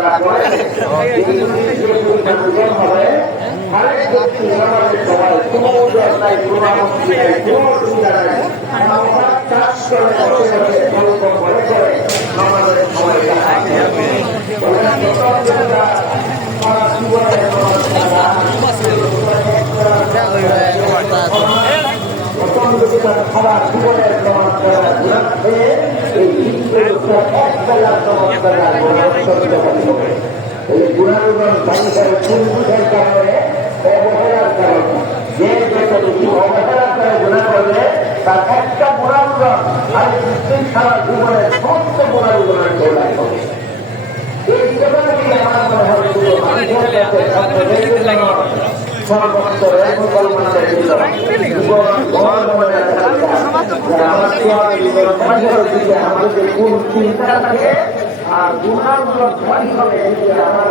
তারা করে হবে আরেক ব্যক্তি আমাদের সবাই কোনো উদ্যোগ নাই, কোনো আপত্তি নাই, কোনো অসুবিধা নাই, আমরা কাজ করে বসে বসে গল্প করে করে আমাদের সময়টা খাবার জীবনের এই গুণানুগণ মানুষের কুলবুঝের কারণে অবহেলার কারণে যে যত বেশি অবহেলার করে গুণা করবে তার একটা গুণানুগণ আর সারা জীবনের সমস্ত গুণানুগণের চলায় হবে। এই জীবনটি আমার মনে হয় শুধু মানুষের কাছে সর্বত্র মুসলমানদের আমাদের কোন চিন্তা থাকে আর গুণাগুলো আমার